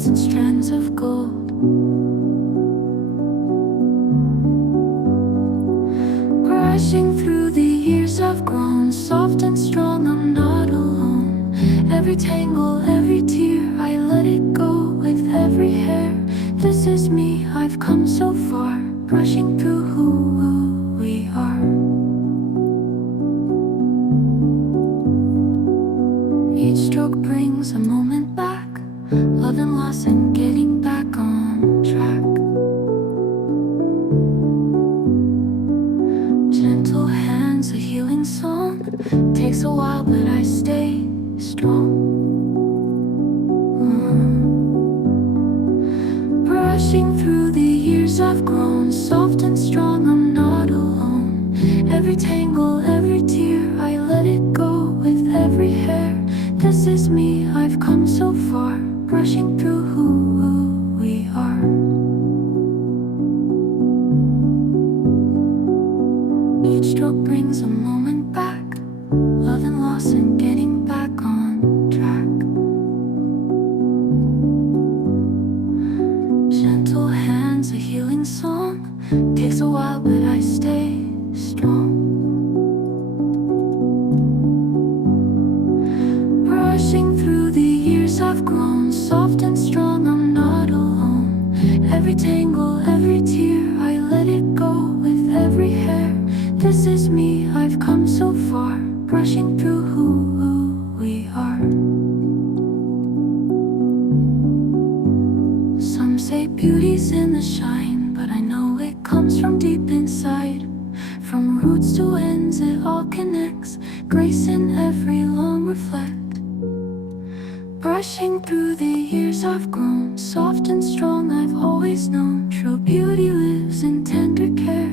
violets and strands of gold. Crashing through the years I've grown soft and strong, I'm not alone. Every tangle, every tear, I let it go with every hair. This is me, I've come so far, brushing through who we are. Each stroke brings a moment back, love and loss and getting back on track. Gentle hands, a healing song, takes a while but I stay strong. Brushing through the years I've grown soft and strong, I'm not alone. Every tangle, every tear, I let it go with every hair. This is me, I've come so far, brushing through who we are. Each stroke brings a moment back, love and loss and getting back on track. Gentle hands, a healing song, takes a while but I stay strong. Brushing through the years I've grown soft and strong, I'm not alone. Every tangle, every tear, I let it go with every hair. This is me, I've come so far, brushing through who we are. Some say beauty's in the shine, but I know it comes from deep inside. From roots to ends, it all connects, grace in every long reflect. Brushing through the years I've grown soft and strong, I've always known true beauty lives in tender care